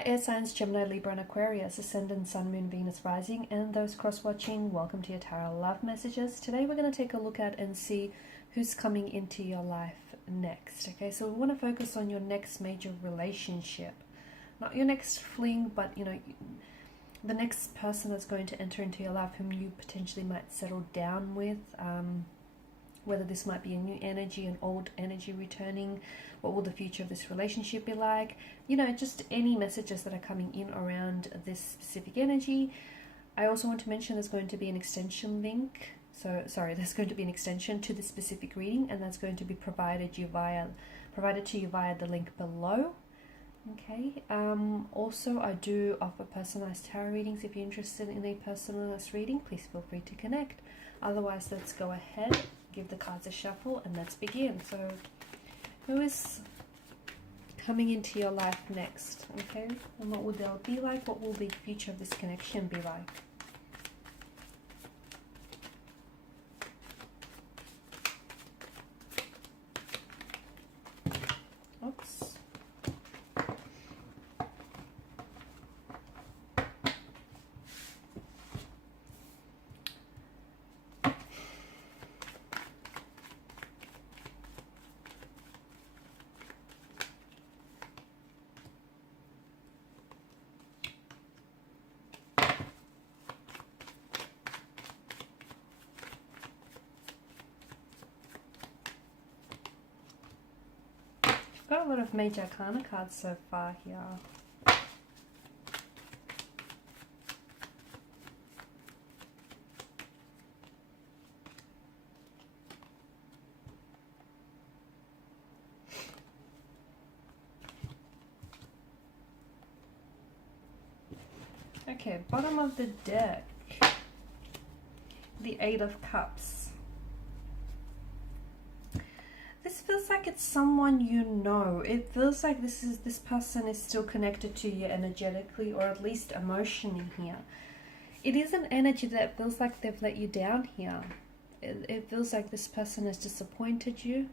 Hi, air signs Gemini, Libra, and Aquarius, Ascendant, Sun, Moon, Venus, Rising, and those cross-watching. Welcome to your Tarot Love Messages. Today we're going to take a look at and see who's coming into your life next. Okay, so we want to focus on your next major relationship. Not your next fling, but, the next person that's going to enter into your life whom you potentially might settle down with. Whether this might be a new energy, an old energy returning, what will the future of this relationship be like? Just any messages that are coming in around this specific energy. I also want to mention there's going to be an extension link. There's going to be an extension to this specific reading, and that's going to be provided to you via the link below. Okay. Also, I do offer personalized tarot readings. If you're interested in a personalized reading, please feel free to connect. Otherwise, let's go ahead, give the cards a shuffle, and let's begin. So, who is coming into your life next? Okay, and what will they be like? What will the future of this connection be like? Oops. Got a lot of major arcana cards so far here. Okay, bottom of the deck, the Eight of Cups. This feels like it's someone you know. It feels like this person is still connected to you energetically, or at least emotionally here. It is an energy that feels like they've let you down here. It feels like this person has disappointed you.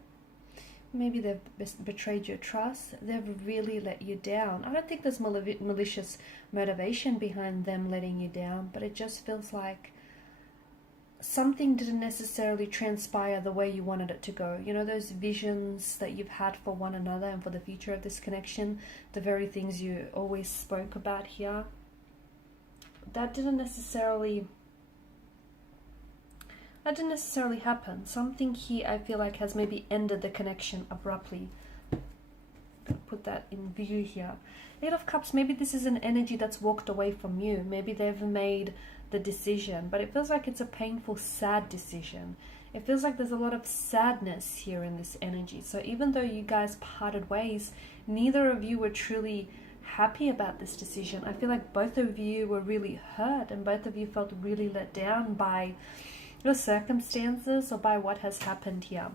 Maybe they've betrayed your trust. They've really let you down. I don't think there's malicious motivation behind them letting you down, but it just feels like something didn't necessarily transpire the way you wanted it to go. Those visions that you've had for one another and for the future of this connection, the very things you always spoke about here, that didn't necessarily happen. Something here I feel like has maybe ended the connection abruptly. Put that in view here. Eight of Cups, maybe this is an energy that's walked away from you. Maybe they've made the decision, but it feels like it's a painful, sad decision. It feels like there's a lot of sadness here in this energy. So even though you guys parted ways, neither of you were truly happy about this decision. I feel like both of you were really hurt, and both of you felt really let down by your circumstances or by what has happened here.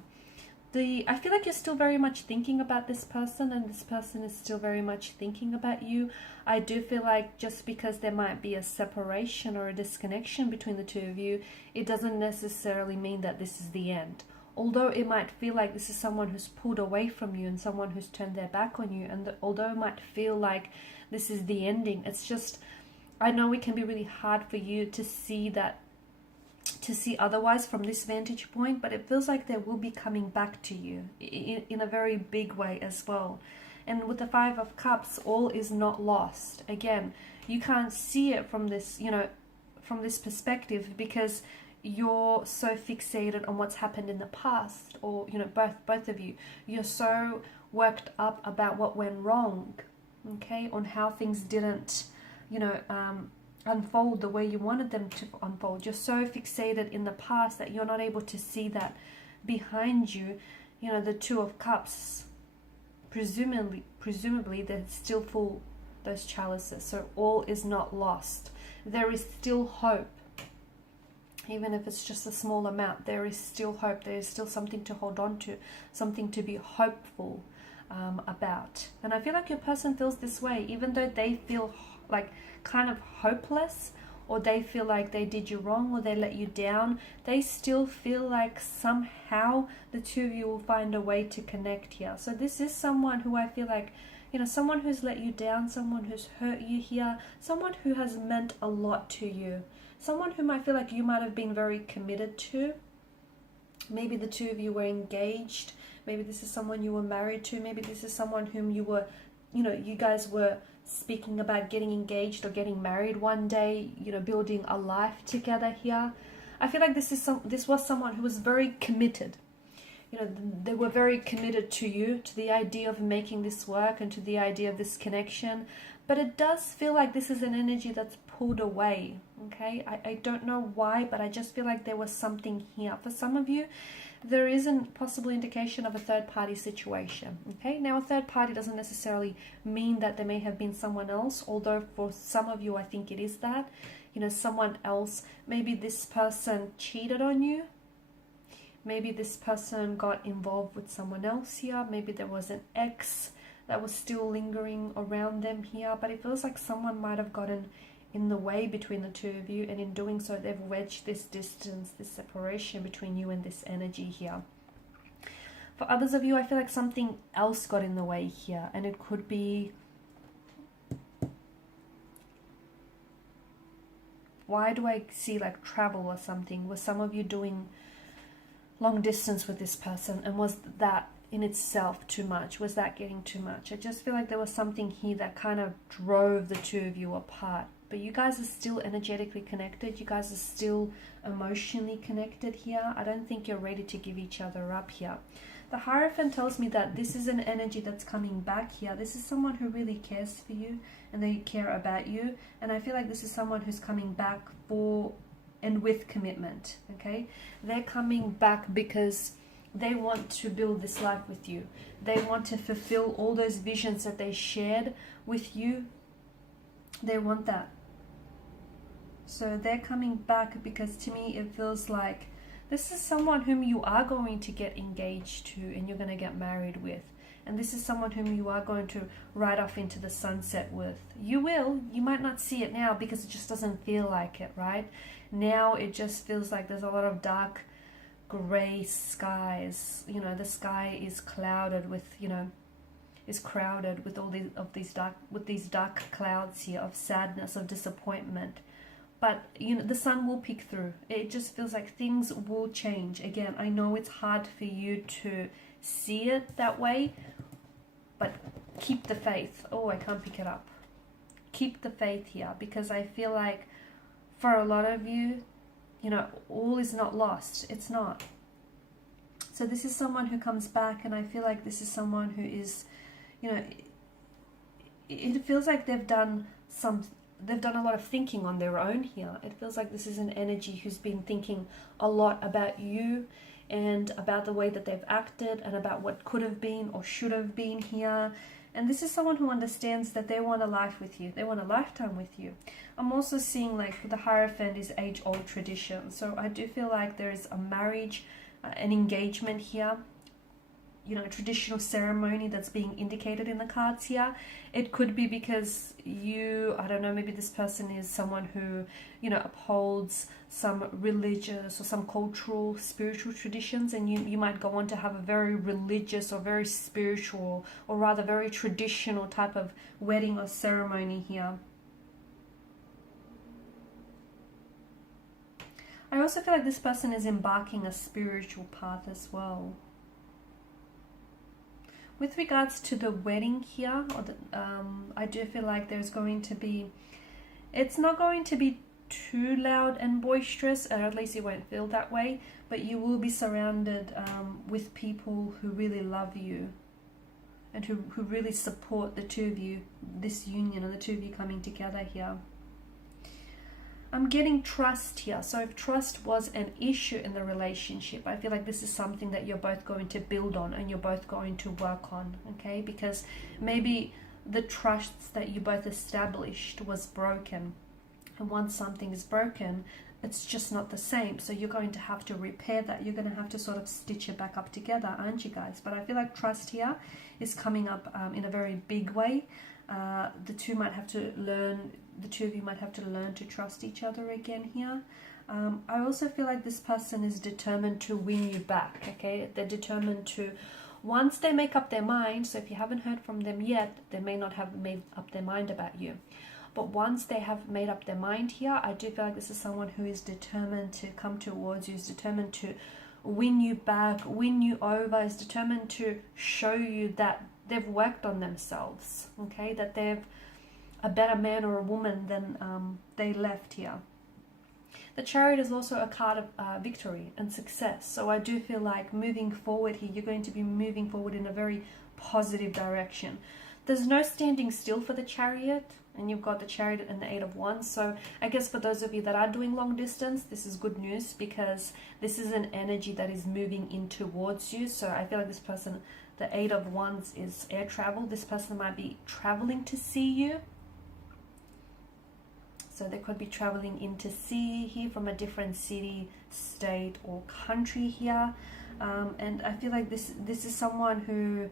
I feel like you're still very much thinking about this person, and this person is still very much thinking about you. I do feel like just because there might be a separation or a disconnection between the two of you, it doesn't necessarily mean that this is the end. Although it might feel like this is someone who's pulled away from you and someone who's turned their back on you, and although it might feel like this is the ending, it's just, I know it can be really hard for you to see otherwise from this vantage point, but it feels like they will be coming back to you in a very big way as well. And with the Five of Cups, all is not lost. Again, you can't see it from this, from this perspective, because you're so fixated on what's happened in the past, or both of you're so worked up about what went wrong, okay, on how things didn't unfold the way you wanted them to unfold. You're so fixated in the past that you're not able to see that behind you, the Two of Cups, presumably they're still full, those chalices. So all is not lost. There is still hope. Even if it's just a small amount, there is still hope. There is still something to hold on to, something to be hopeful about. And I feel like your person feels this way, even though they feel like kind of hopeless, or they feel like they did you wrong, or they let you down. They still feel like somehow the two of you will find a way to connect here. So this is someone who I feel like You know, someone who's let you down, someone who's hurt you here, someone who has meant a lot to you, someone whom I feel like you might have been very committed to. Maybe the two of you were engaged. Maybe this is someone you were married to. Maybe this is someone whom you were, you know, you guys were speaking about getting engaged or getting married one day, you know, building a life together here. I feel like this was someone who was very committed. You know, they were very committed to you, to the idea of making this work and to the idea of this connection. But it does feel like this is an energy that's pulled away, okay? I don't know why, but I just feel like there was something here. For some of you, there is a possible indication of a third-party situation, okay? Now, a third party doesn't necessarily mean that there may have been someone else, although for some of you, I think it is that. You know, someone else, maybe this person cheated on you. Maybe this person got involved with someone else here. Maybe there was an ex that was still lingering around them here. But it feels like someone might have gotten in the way between the two of you. And in doing so, they've wedged this distance, this separation between you and this energy here. For others of you, I feel like something else got in the way here. And it could be... Why do I see like travel or something? Was some of you doing long distance with this person, and was that in itself too much? Was that getting too much? I just feel like there was something here that kind of drove the two of you apart. But you guys are still energetically connected. You guys are still emotionally connected here. I don't think you're ready to give each other up here. The Hierophant tells me that this is an energy that's coming back here. This is someone who really cares for you and they care about you. And I feel like this is someone who's coming back for and with commitment, okay? They're coming back because they want to build this life with you. They want to fulfill all those visions that they shared with you. They want that. So they're coming back because to me it feels like this is someone whom you are going to get engaged to and you're going to get married with. And this is someone whom you are going to ride off into the sunset with. You will. You might not see it now because it just doesn't feel like it, right? Now it just feels like there's a lot of dark gray skies. You know, the sky is clouded with, you know, is crowded with all these dark clouds here of sadness, of disappointment. But, you know, the sun will peek through. It just feels like things will change. Again, I know it's hard for you to see it that way, but keep the faith. Oh, I can't pick it up. Keep the faith here, because I feel like for a lot of you, you know, all is not lost. It's not. So this is someone who comes back, and I feel like this is someone who is, you know, it feels like they've done a lot of thinking on their own here. It feels like this is an energy who's been thinking a lot about you and about the way that they've acted and about what could have been or should have been here. And this is someone who understands that they want a life with you. They want a lifetime with you. I'm also seeing like the Hierophant is age-old tradition. So I do feel like there is a marriage, an engagement here, you know, a traditional ceremony that's being indicated in the cards here. It could be because you, I don't know, maybe this person is someone who, you know, upholds some religious or some cultural, spiritual traditions, and you might go on to have a very religious or very spiritual, or rather very traditional type of wedding or ceremony here. I also feel like this person is embarking a spiritual path as well. With regards to the wedding here, or I do feel like there's going to be, it's not going to be too loud and boisterous, or at least you won't feel that way, but you will be surrounded with people who really love you and who really support the two of you, this union, and the two of you coming together here. I'm getting trust here. So if trust was an issue in the relationship, I feel like this is something that you're both going to build on and you're both going to work on, okay? Because maybe the trust that you both established was broken. And once something is broken, it's just not the same. So you're going to have to repair that. You're going to have to sort of stitch it back up together, aren't you guys? But I feel like trust here is coming up in a very big way. The two of you might have to learn to trust each other again here. I also feel like this person is determined to win you back, okay? They're determined to Once they make up their mind, so if you haven't heard from them yet, they may not have made up their mind about you. But once they have made up their mind here, I do feel like this is someone who is determined to come towards you, is determined to win you back, win you over, is determined to show you that they've worked on themselves, okay? That they've a better man or a woman than they left here. The Chariot is also a card of victory and success. So I do feel like moving forward here, you're going to be moving forward in a very positive direction. There's no standing still for the Chariot, and you've got the Chariot and the Eight of Wands. So I guess for those of you that are doing long distance, this is good news, because this is an energy that is moving in towards you. So I feel like this person, the Eight of Wands, is air travel. This person might be traveling to see you. So they could be traveling in to see here from a different city, state, or country here. And I feel like this is someone who,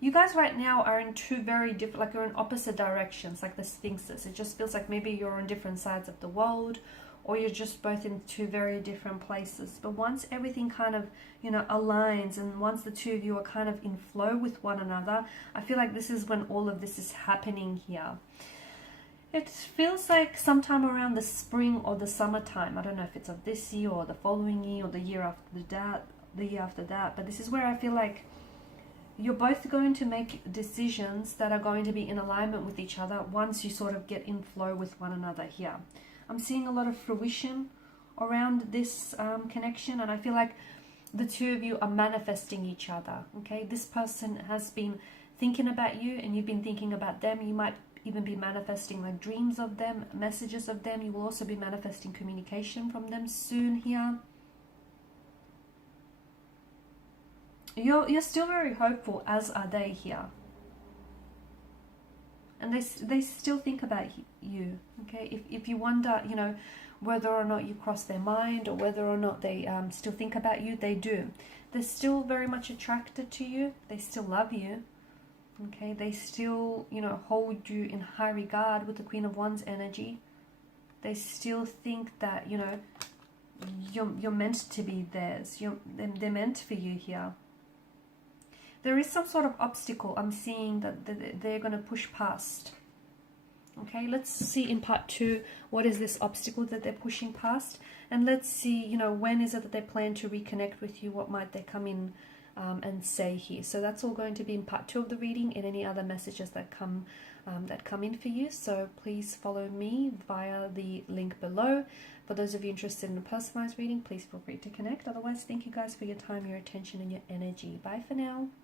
you guys right now are in two very different, like you're in opposite directions, like the Sphinxes. It just feels like maybe you're on different sides of the world, or you're just both in two very different places. But once everything kind of, you know, aligns, and once the two of you are kind of in flow with one another, I feel like this is when all of this is happening here. It feels like sometime around the spring or the summertime. I don't know if it's of this year or the following year or the year after that, but this is where I feel like you're both going to make decisions that are going to be in alignment with each other once you sort of get in flow with one another here. I'm seeing a lot of fruition around this connection, and I feel like the two of you are manifesting each other, okay? This person has been thinking about you, and you've been thinking about them. You might even be manifesting like dreams of them, messages of them. You will also be manifesting communication from them soon here. You're still very hopeful, as are they here. And they still think about you, okay? If you wonder, you know, whether or not you cross their mind, or whether or not they still think about you, they do. They're still very much attracted to you. They still love you. Okay, they still, you know, hold you in high regard with the Queen of Wands energy. They still think that, you know, you're meant to be theirs. They're meant for you here. There is some sort of obstacle I'm seeing that they're going to push past. Okay, let's see in part 2, what is this obstacle that they're pushing past? And let's see, you know, when is it that they plan to reconnect with you? What might they come in and say here? So that's all going to be in part 2 of the reading, and any other messages that come in for you. So please follow me via the link below. For those of you interested in a personalized reading, please feel free to connect. Otherwise, thank you guys for your time, your attention, and your energy. Bye for now.